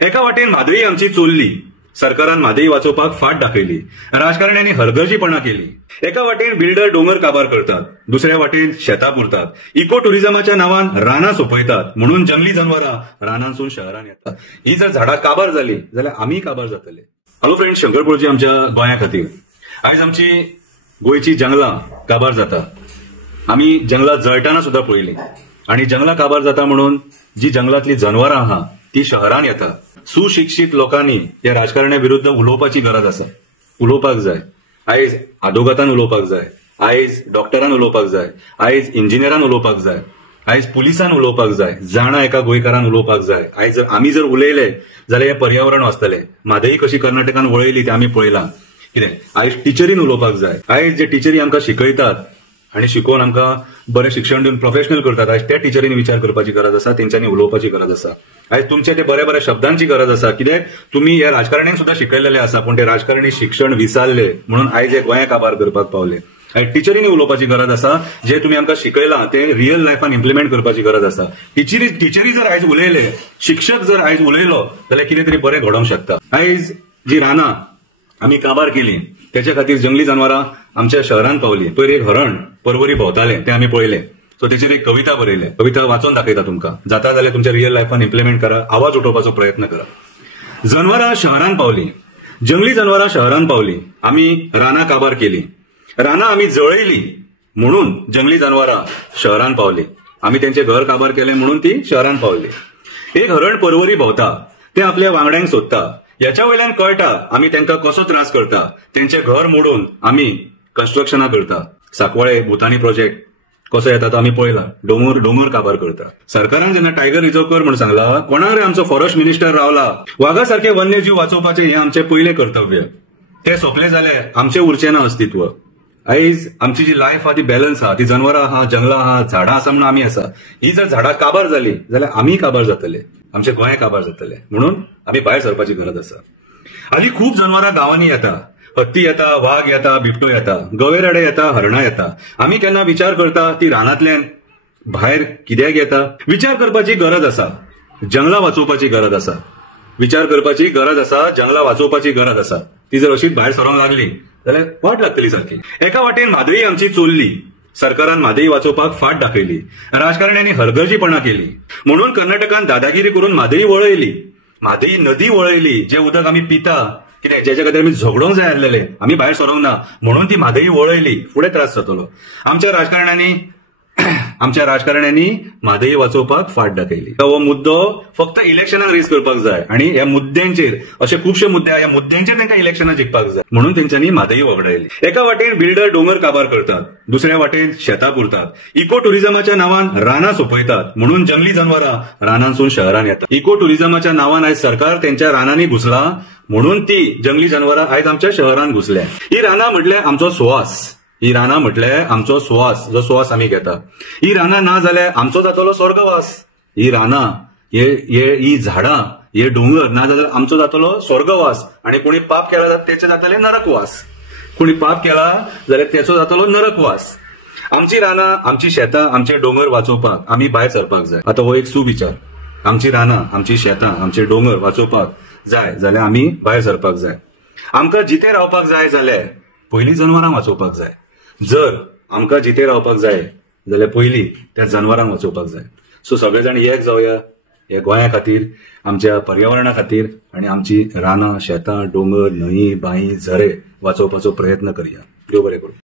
एका वाटेन म्हादई आमची चोरली, सरकारान म्हादई वाचोवपाक फाट दाखयली, राजकारण्यांनी हलगर्जीपणा केली. एका वाटेन बिल्डर दोंगर काबार करतात, दुसऱ्या वाटेन शेतां पुरतात, इको टुरिझमाच्या नावान रानां सोंपयतात, म्हणून जंगली जनावरां रानांसून शहरांत येतात. ही जर झाडां काबार जाली जाल्यार आमी काबार जातले. हॅलो फ्रेंड्स, शंकरपूरची आमच्या गोंया खातीर आयज आमची गोंयची जंगलां काबार जाता. आमी जंगलां जळटाना सुद्धा पळयली आणि जंगलां काबार जाता म्हणून जी जंगलातली जनावरां आहा ती शहरांत येता. सुशिक्षीत लोकांनी या राजकारण्या विरुद्ध उलोवपाची गरज आसा. उलोवपाक जाय. आयज आदोगातान उलोवपाक जाय, आयज डॉक्टरान उलोवपाक जाय, आयज इंजिनियरान उलोवपाक जाय, आयज पुलिसान उलोवपाक जाय, जाणा एका गोंयकारान उलोवपाक जाय. आयज जर आमी जर उलयले जाल्यार हे पर्यावरण वाचतले. म्हादई कशी कर्नाटकान वळयली ते आमी पळयलां. कितें आयज टिचरीन उलोवपाक जाय. आयज जे टिचरी आमकां शिकयतात आणि शिकोवन आमकां बरें शिक्षण दिवन प्रोफेशनल करतात, आयज त्या टिचरींनी विचार करपाची गरज आसा, तेंच्यांनी उलोवपाची गरज आसा. आयज तुमच्या ते बऱ्या बऱ्या शब्दांची गरज आसा. कित्याक तुमी ह्या राजकारण्यांक सुद्धा शिकयलेले आसा, पण ते राजकारणी शिक्षण विसारले म्हणून आयज हे गोंया काबार करपाक पावले. टिचरींनी उलोवपाची गरज आसा. जे तुमी आमकां शिकयलां ते रियल लायफान इम्प्लिमेंट करपाची गरज आसा. टिचरी जर आयज उलयले, शिक्षक जर आयज उलयलो जाल्यार कितें तरी बरें घडोवंक शकता. आयज जी रानां आमी काबार केली त्याच्या खातीर जंगली जनावरां आमच्या शहरांत पावली. पयर एक हरण पर्वरी भोंवतालें तें आमी पळयलें. सो तेचेर एक कविता बरयले. कविता वाचून दाखयता तुमकां. जाता जाल्यार तुमच्या रियल लायफान इम्प्लिमेंट करा, आवाज उठोवपाचो प्रयत्न करा. जनावरां शहरांत पावली, जंगली जनावरां शहरांत पावली. आमी रानां काबार केली, रानां आमी जळयली म्हणून जंगली जनावरां शहरांत पावली. आमी तेंचे घर काबार केले म्हणून ती शहरांत पावली. एक हरण पर्वरी भोंवता, ते आपल्या वांगड्यांक सोदता. याच्या वयल्यान कळटा आमी तांकां कसो त्रास करता. तेंचे घर मोडून आमी कन्स्ट्रक्शनां करता. सांकवाळे भुतानी प्रोजेक्ट कसो येता तो आमी पळयला. डोंगर काबार करता. सरकारान जेन्ना टायगर रिझर्व कर म्हणून सांगला, कोणाक रे आमचो फॉरेस्ट मिनिस्टर रावला. वाघा सारखे वन्यजीव वाचोवपाचे हे आमचे पयले कर्तव्य. ते सोंपले जाल्यार आमचे उरचें ना अस्तित्व. आयज आमची जी लायफ आहा ती बॅलन्स आहा, ती जनावरां आहा, जंगलां आहा, झाडां आसा म्हणून आमी आसा. ही जर झाडां काबार जाली जाल्यार आमी काबार जातले, आमचे गोंय काबार जातले. म्हणून आमी भायर सरपाची गरज आसा. हालीं खूब जनावरां गांवांनी येता. हत्ती येता, वाघ येता, बिबटो येता, गवेरेडे येता, हरणां येता. आमी केन्ना विचार करता ती रानांतल्यान भायर कित्याक येता. विचार करपाची गरज आसा. जंगलां वाचोवपाची गरज आसा. विचार करपाची गरज आसा. जंगलां वाचोवपाची गरज आसा. ती जर अशीच भायर सरोंक लागली जाल्यार वाट लागतली सारकी. एका वाटेन म्हादई आमची चोरली, सरकारान म्हादई वाचोवपाक फाट दाखयली, राजकारण्यांनी हलगर्जीपणा केली, म्हणून कर्नाटकान दादागिरी करून म्हादई वळयली. म्हादई नदी वळयली. जे उदक आमी पिता, कितें जेच्या खातीर आमी झगडोंक जाय आसलेले, आमी भायर सरोंक ना म्हणून ती म्हादई वळयली. फुडें त्रास जातलो. आमच्या राजकारण्यांनी म्हादई वाचोवपाक फाट दाखयली. हो मुद्दो फक्त इलेक्शनाक रेज करपाक जाय आणि ह्या मुद्द्यांचेर असे खुबशे मुद्दे ह्या मुद्द्यांचेर तांकां इलेक्शनां जिखपाक जाय म्हणून तेंच्यांनी म्हादई वगडायली. एका वाटेन बिल्डर दोंगर काबार करतात, दुसऱ्या वाटेन शेतां पुरतात, इको टुरिझमाच्या नावान रानां सोंपयतात, म्हणून जंगली जनावरां रानांसून शहरांत येतात. इको टुरिझमाच्या नावान आयज सरकार तेंच्या रानांनी घुसला म्हणून ती जंगली जनावरां आयज आमच्या शहरांत घुसल्या. ही रानां म्हटल्यार आमचो सुवास. ही रानां म्हटल्यार आमचो सुवास, जो सुवास आमी घेता. ही रानां ना जाल्यार आमचो जातलो स्वर्गवास. ही रानां, ही झाडां, हे दोंगर ना जाल्यार आमचो जातलो स्वर्गवास. आणि कोणी पाप केला जाल्यार तेचे जातले नरकवास. कोणी पाप केला जाल्यार तेचो जातलो नरकवास. आमची रानां, आमची शेतां, आमचे दोंगर वाचोवपाक आमी भायर सरपाक जाय. आता हो एक सुविचार. आमची रानां, आमची शेतां, आमचे दोंगर वाचोवपाक जाय जाल्यार आमी भायर सरपाक जाय. आमकां जिथे रावपाक जाय जाल्यार पयलीं जनावरांक वाचोवपाक जाय. जर आमकां जिथे रावपाक जाय जाल्यार पयलीं त्या जनावरांक वाचोवपाक जाय. सो सगळे जाण एक जावया हे गोंया खातीर, आमच्या पर्यावरणा खातीर आणि आमची रानां, शेतां, दोंगर, न्हंय, बांय, झरे वाचोवपाचो प्रयत्न करया. देव बरें करूं.